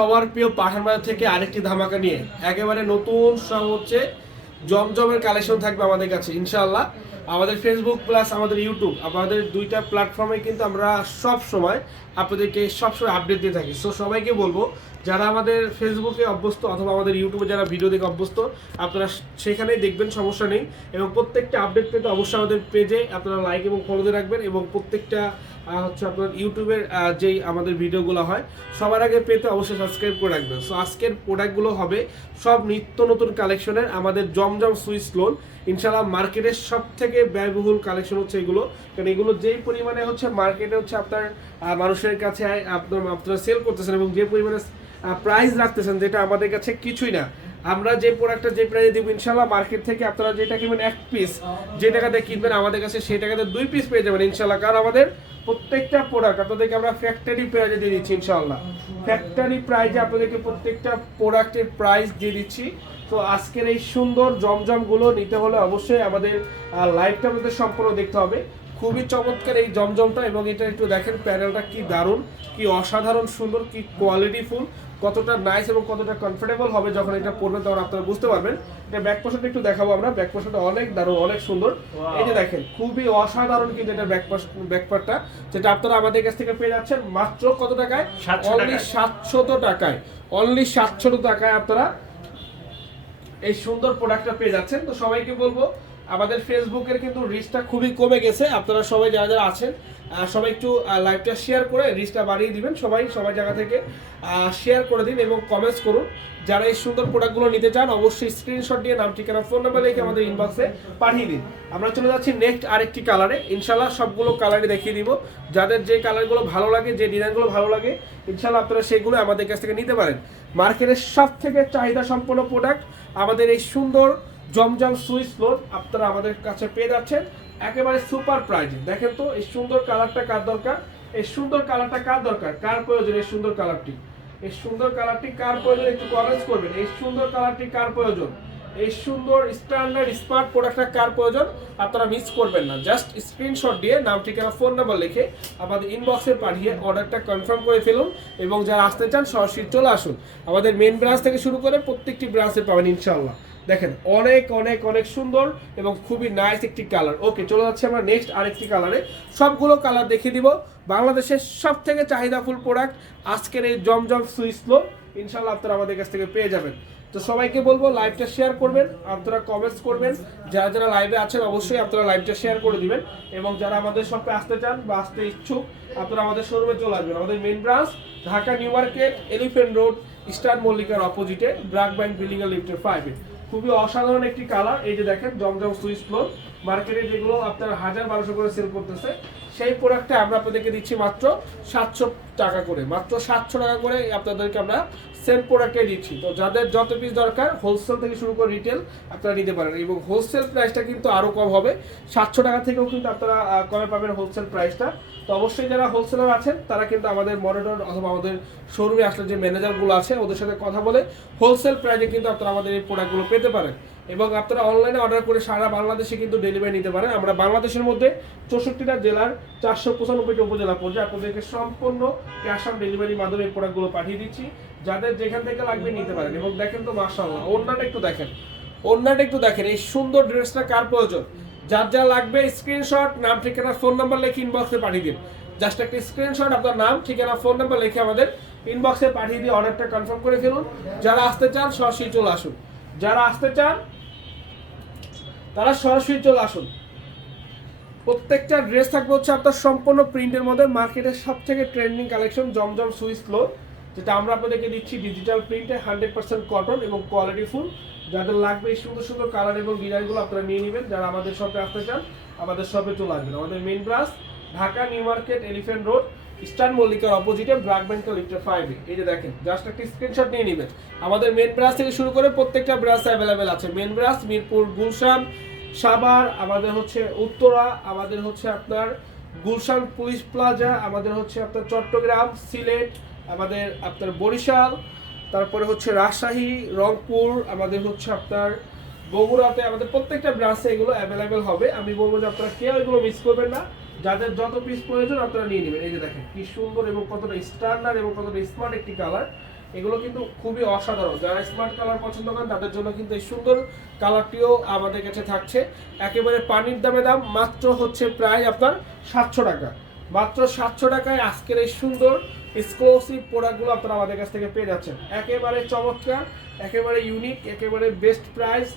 সবার প্রিয় পাঠান বাজার থেকে আরেকটি ধামাকা নিয়ে। একেবারে নতুন সব হচ্ছে জমজমের কালেকশন থাকবে আমাদের কাছে, ইনশাআল্লাহ। আমাদের ফেসবুক প্লাস আমাদের ইউটিউব আমাদের দুইটা প্ল্যাটফর্মে কিন্তু আমরা সব সময় আপনাদেরকে সবসময় আপডেট দিয়ে থাকি। সো সবাইকে বলব, যারা আমাদের ফেসবুকে অভ্যস্ত অথবা আমাদের ইউটিউবে যারা ভিডিও দেখে অভ্যস্ত, আপনারা সেখানেই দেখবেন, সমস্যা নেই। এবং প্রত্যেকটা আপডেট পেতে অবশ্যই আমাদের পেজে আপনারা লাইক এবং ফলো দিয়ে রাখবেন এবং প্রত্যেকটা হচ্ছে আপনার ইউটিউবের যেই আমাদের ভিডিওগুলো হয়, সবার আগে পেতে অবশ্যই সাবস্ক্রাইব করে রাখবেন। সো আজকের প্রোডাক্টগুলো হবে সব নিত্য নতুন কালেকশনের আমাদের জমজম সুইস লোন ইনশাল্লাহ মার্কেটের সব থেকে ব্যয়বহুল কালেকশন হচ্ছে এগুলো। কারণ এগুলো যেই পরিমাণে হচ্ছে মার্কেটে হচ্ছে আপনার মানুষের কাছে, আপনার, আপনারা সেল করতেছেন এবং যে পরিমাণে প্রাইস রাখতেছেন, যেটা আমাদের কাছে কিছুই না। আমরা যে প্রোডাক্টটা যে প্রাইসে দিব ইনশাল্লাহ মার্কেট থেকে আপনারা যেটা কিনবেন এক পিস যে টাকাতে কিনবেন আমাদের কাছে, সেই টাকাতে দুই পিস পেয়ে যাবেন ইনশাল্লাহ কারণ আমাদের প্রত্যেকটা প্রোডাক্ট আপনাদেরকে আমরা ফ্যাক্টরি প্রাইজে দিয়ে দিচ্ছি ইনশাল্লাহ ফ্যাক্টরি প্রাইজে আপনাদেরকে প্রত্যেকটা প্রোডাক্টের প্রাইস দিয়ে দিচ্ছি। তো আজকের এই সুন্দর জমজমগুলো নিতে হলে অবশ্যই আমাদের লাইভটা আমাদের সম্পূর্ণ দেখতে হবে। খুবই চমৎকার এই জমজমটা এবং এটা একটু দেখেন প্যানেলটা কি দারুণ, কি অসাধারণ সুন্দর, কি কোয়ালিটিফুল কতটা নাইস এবং কতটা কমফোর্টেবল হবে যখন এটা পরবেন তখন আপনারা বুঝতে পারবেন। এটা ব্যাক পোশনটা একটু দেখাবো আমরা। ব্যাক পোশনটা অনেক দারুণ অনেক সুন্দর। এই যে দেখেন খুবই অসাধারণ কিন্তু এটা ব্যাক ব্যাকপার্টটা যেটা আপনারা আমাদের কাছ থেকে পেয়ে যাচ্ছেন মাত্র কত টাকায়? 700 অনলি টাকায়। সাতশত টাকায়। অনলি সাতশত টাকায় আপনারা এই সুন্দর প্রোডাক্টটা পেয়ে যাচ্ছেন। তো সবাইকে বলব আমাদের ফেসবুকের কিন্তু রিচটা খুবই কমে গেছে। আপনারা সবাই যারা যারা আছেন সবাই একটু লাইভটা শেয়ার করে রিচটা বাড়িয়ে দিবেন। সবাই সবাই জায়গা থেকে শেয়ার করে দিন এবং কমেন্টস করুন। যারা এই সুন্দর প্রোডাক্টগুলো নিতে চান, অবশ্যই স্ক্রিনশট দিয়ে নাম, ঠিকানা ফোন নাম্বার লিখে আমাদের ইনবক্সে পাঠিয়ে দিন। আমরা চলে যাচ্ছি নেক্সট আরেকটি কালারে ইনশাল্লাহ সবগুলো কালারই দেখিয়ে দিব। যাদের যে কালারগুলো ভালো লাগে, যে ডিজাইনগুলো ভালো লাগে ইনশাল্লাহ আপনারা সেগুলো আমাদের কাছ থেকে নিতে পারেন। মার্কেটের সব থেকে চাহিদা সম্পন্ন প্রোডাক্ট আমাদের এই সুন্দর জমজম সুইচ লোন আপনারা আমাদের কাছে পেয়ে যাচ্ছেন। একেবারে সুপার প্রাইজে। দেখেন তো, এই সুন্দর কালারটা কার দরকার? এই সুন্দর কালারটা কার দরকার? কার প্রয়োজন এই সুন্দর কালারটি? এই সুন্দর কালারটি কার প্রয়োজন? একটু কমেন্টস করবেন। এই সুন্দর কালারটি কার প্রয়োজন? এই সুন্দর স্ট্যান্ডার্ড স্মার্ট প্রোডাক্টটা কার প্রয়োজন? আপনারা মিস করবেন না। জাস্ট স্ক্রিনশট দিয়ে নাম, ঠিকানা ফোন নাম্বার লিখে আমাদের ইনবক্সে পাঠিয়ে অর্ডারটা কনফার্ম করে ফেলুন এবং যারা আসতে চান, সরাসরি চলে আসুন। আমাদের মেন ব্রাঞ্চ থেকে শুরু করে প্রত্যেকটি ব্রাঞ্চে পাবেন ইনশাল্লাহ দেখেন, অনেক অনেক অনেক সুন্দর এবং খুবই নাইস একটি কালার ওকে চলে যাচ্ছে আমরা নেক্সট আরেকটি কালারে সবগুলো কালার দেখিয়ে দিব। বাংলাদেশের সব থেকে চাহিদাফুল প্রোডাক্ট আজকের এই জমজম সুইস লো ইনশাল্লাহ আপনারা আমাদের কাছ থেকে পেয়ে যাবেন। তো সবাইকে বলব লাইভটা শেয়ার করবেন, আপনারা কমেন্টস করবেন। যারা যারা লাইভে আছেন, অবশ্যই আপনারা লাইভটা শেয়ার করে দিবেন। এবং যারা আমাদের শপে আসতে চান বা আসতে ইচ্ছুক, আপনারা আমাদের শোরুমে চলে আসবেন। আমাদের main branch Dhaka New Market Elephant Road star মল্লিকার অপোজিটে ব্রাক ব্যাংক বিল্ডিং এর লিফটের ফাইভে খুবই অসাধারণ একটি কালার এই যে দেখেন, জমজম সুইচ ফ্লোর মার্কেটে যেগুলো আপনার হাজার বারোশো করে সেল করতেছে সেই প্রোডাক্টটা আমরা আপনাদেরকে দিচ্ছি মাত্র সাতশো টাকা করে। মাত্র সাতশো টাকা করে আপনাদেরকে আমরা সেম প্রোডাক্টে দিচ্ছি। তো যাদের যত পিস দরকার হোলসেল থেকে শুরু করে রিটেল আপনারা নিতে পারেন এবং হোলসেল প্রাইসটা কিন্তু আরও কম হবে। সাতশো টাকা থেকেও কিন্তু আপনারা কমে পাবেন হোলসেল প্রাইসটা তো অবশ্যই যারা হোলসেলার আছেন, তারা কিন্তু আমাদের মনিটর অথবা আমাদের শোরুমে আসলে যে ম্যানেজারগুলো আছে, ওদের সাথে কথা বলে হোলসেল প্রাইসে কিন্তু আপনারা আমাদের এই প্রোডাক্টগুলো পেতে পারেন। এবং আপনারা অনলাইনে অর্ডার করে সারা বাংলাদেশে কিন্তু ডেলিভারি নিতে পারেন। আমরা বাংলাদেশের মধ্যে চৌষট্টিটা জেলার চারশো পঁচানব্বইটি উপজেলা পর্যায়ে আপনাদেরকে সম্পূর্ণ ক্যাশ অন ডেলিভারির মাধ্যমে এই প্রোডাক্টগুলো পাঠিয়ে দিচ্ছি। যাদের যেখান থেকে লাগবে নিতে পারেন। এবং দেখেন তো মার্শাল্লাহ অন্যটা একটু দেখেন। অন্যটা একটু দেখেন, এই সুন্দর ড্রেসটা কার প্রয়োজন? যার যা লাগবে স্ক্রিনশট নাম, ঠিকানা ফোন নাম্বার লিখে ইনবক্সে পাঠিয়ে দিন। জাস্ট একটা স্ক্রিনশট আপনার নাম, ঠিকানা ফোন নাম্বার লিখে আমাদের ইনবক্সে পাঠিয়ে দিয়ে অর্ডারটা কনফার্ম করে ফেলুন। যারা আসতে চান, সরাসরি চলে আসুন। যারা আসতে চান তারা সরাসরি চলে আসুন। প্রত্যেকটা ড্রেস থাকবে হচ্ছে আপনার সম্পূর্ণ প্রিন্টের মধ্যে। মার্কেটের সব থেকে trending collection Zamzam Swiss flow যেটা আমরা আপনাদেরকে দিচ্ছি ডিজিটাল প্রিন্টে হান্ড্রেড পার্সেন্ট কটন এবং কোয়ালিটি ফুল যাদের লাগবে এই সুন্দর সুন্দর কালার এবং ডিজাইনগুলো আপনারা নিয়ে নেবেন। যারা আমাদের শপে আসতে চান, আমাদের শপে চলে আসবেন। আমাদের main branch Dhaka New Market Elephant Road Eastern মল্লিকার অপোজিটে ব্র্যাক ব্যাংকের লিফটার ফাইভে এই যে দেখেন জাস্ট একটা স্ক্রিনশট নিয়ে নেবেন। আমাদের মেন ব্রাঞ্চ থেকে শুরু করে প্রত্যেকটা ব্রাঞ্চ অ্যাভেলেবেল আছে। মেন ব্রাঞ্চ মিরপুর, গুলশান, সাভার, আমাদের হচ্ছে উত্তরা, আমাদের হচ্ছে আপনার গুলশান পুলিশ প্লাজা আমাদের হচ্ছে আপনার চট্টগ্রাম, সিলেট, আমাদের আপনার বরিশাল, তারপরে হচ্ছে রাজশাহী, রংপুর, আমাদের হচ্ছে আপনার বগুড়াতে আমাদের প্রত্যেকটা ব্রাঞ্চে এগুলো অ্যাভেলেবেল হবে। আমি বলব যে আপনারা কেউ এগুলো মিস করবেন না। যাদের যত পিস প্রয়োজন আপনারা নিয়ে নেবেন। এই যে দেখেন, কি সুন্দর এবং কতটা স্ট্যান্ডার্ড এবং কতটা স্মার্ট একটি কালার এগুলো কিন্তু খুবই অসাধারণ। যারা স্মার্ট কালার পছন্দ করেন, তাদের জন্য কিন্তু এই সুন্দর কালারটিও আমাদের কাছে থাকছে। একেবারে পানির দামে দাম, মাত্র হচ্ছে প্রায় আপনার সাতশো টাকা। মাত্র সাতশো টাকায় আজকের এই সুন্দর এক্সক্লুসিভ প্রোডাক্টগুলো আপনারা আমাদের কাছ থেকে পেয়ে যাচ্ছেন। একেবারে চমৎকার, একেবারে ইউনিক একেবারে বেস্ট প্রাইস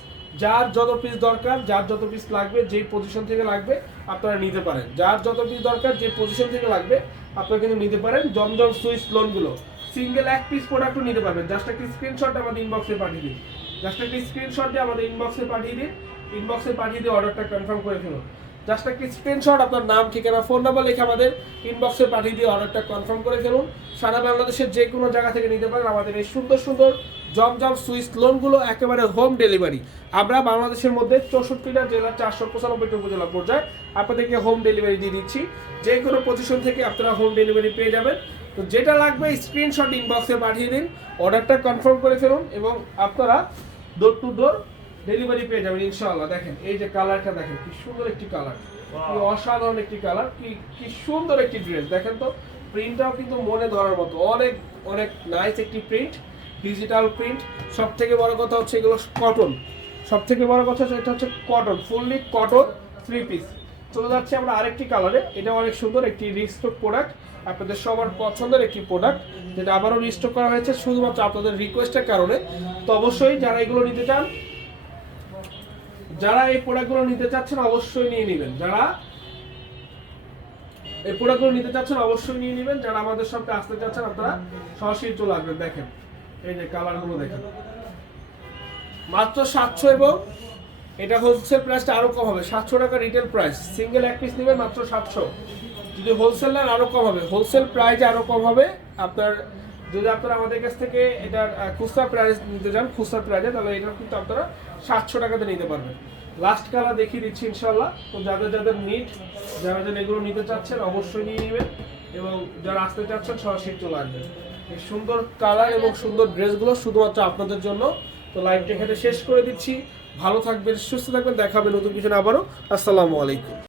যার যত পিস দরকার, যার যত পিস লাগবে যেই পজিশন থেকে লাগবে, আপনারা নিতে পারেন। যার যত পিস দরকার, যে পজিশন থেকে লাগবে, আপনারা কিন্তু নিতে পারেন। জমজম সুইচ লোনগুলো সিঙ্গেল এক পিস প্রোডাক্টও নিতে পারবেন। জাস্ট একটা স্ক্রিনশট আমাদের ইনবক্সে পাঠিয়ে দিন। জাস্ট একটা স্ক্রিনশট দিয়ে আমাদের ইনবক্সে পাঠিয়ে দিন। ইনবক্সে পাঠিয়ে দিয়ে অর্ডারটা কনফার্ম করে ফেলুন। জাস্ট একটা স্ক্রিনশট আপনার নাম, ঠিকানা ফোন নাম্বার লিখে আমাদের ইনবক্সে পাঠিয়ে দিয়ে অর্ডারটা কনফার্ম করে ফেলুন। সারা বাংলাদেশের যে কোনো জায়গা থেকে নিতে পারেন। আমাদের এই সুন্দর সুন্দর জমজম সুইচ লোনগুলো একেবারে হোম ডেলিভারি। আমরা বাংলাদেশের মধ্যে চৌষট্টিটা জেলা চারশো পঁচানব্বইটা উপজেলা পর্যায়ে আপনাদেরকে হোম ডেলিভারি দিয়ে দিচ্ছি। যে কোনো পজিশন থেকে আপনারা হোম ডেলিভারি পেয়ে যাবেন। তো যেটা লাগবে স্ক্রিনশট ইনবক্সে পাঠিয়ে দিন অর্ডারটা কনফার্ম করে ফেলুন এবং আপনারা ডোর টু ডোর ডেলিভারি পেয়ে যাবেন ইনশাআল্লাহ। দেখেন এই যে কালারটা দেখেন কি সুন্দর একটি কালার কি অসাধারণ একটি কালার কি কি সুন্দর একটি ড্রেস দেখেন তো প্রিন্টটাও কিন্তু মনে ধরার মতো। অনেক অনেক নাইস একটি প্রিন্ট ডিজিটাল প্রিন্ট সব থেকে বড় কথা হচ্ছে এগুলো কটন সব থেকে বড় কথা হচ্ছে এটা হচ্ছে cotton fully cotton three piece চলে যাচ্ছে আমরা আরেকটি কালারে এটা অনেক সুন্দর, একটি রিস্টক প্রোডাক্ট আপনাদের সবার পছন্দের একটি প্রোডাক্ট যেটা আবারও রিস্টক করা হয়েছে শুধুমাত্র আপনাদের রিকোয়েস্টের কারণে। তো অবশ্যই যারা এগুলো নিতে চান, যারা এই প্রোডাক্টগুলো নিতে চাচ্ছেন অবশ্যই নিয়ে নেবেন। যারা এই প্রোডাক্টগুলো নিতে চাচ্ছেন অবশ্যই নিয়ে নেবেন। যারা আমাদের সঙ্গে আসতে চাচ্ছেন, আপনারা সরাসরি চলে আসবেন, দেখেন। এই যে কালারগুলো দেখেন। মাত্র সাতশো এবং এটা হোলসেল প্রাইসটা আরও কম হবে। সাতশো টাকা রিটেল প্রাইস সিঙ্গেল এক পিস নেবেন মাত্র সাতশো। যদি হোলসেল নেন, আরও কম হবে। হোলসেল প্রাইস আরও কম হবে। আপনার, যদি আপনারা আমাদের কাছ থেকে এটার খুচরা প্রাইস নিতে চান, খুচরা প্রাইসে তাহলে এটা কিন্তু আপনারা সাতশো টাকাতে নিতে পারবেন। লাস্ট কালার দেখিয়ে দিচ্ছি ইনশাল্লাহ তো যাদের যাদের নিট যারা যারা এগুলো নিতে চাচ্ছেন, অবশ্যই নিয়ে নেবেন। এবং যারা আসতে চাচ্ছেন, সরাসরি চলে আসবেন। সুন্দর কালার এবং সুন্দর ড্রেসগুলো শুধুমাত্র আপনাদের জন্য। তো লাইভটা এখানে শেষ করে দিচ্ছি। ভালো থাকবেন, সুস্থ থাকবেন দেখাবেন নতুন কিছু আবারও। আসসালামু আলাইকুম।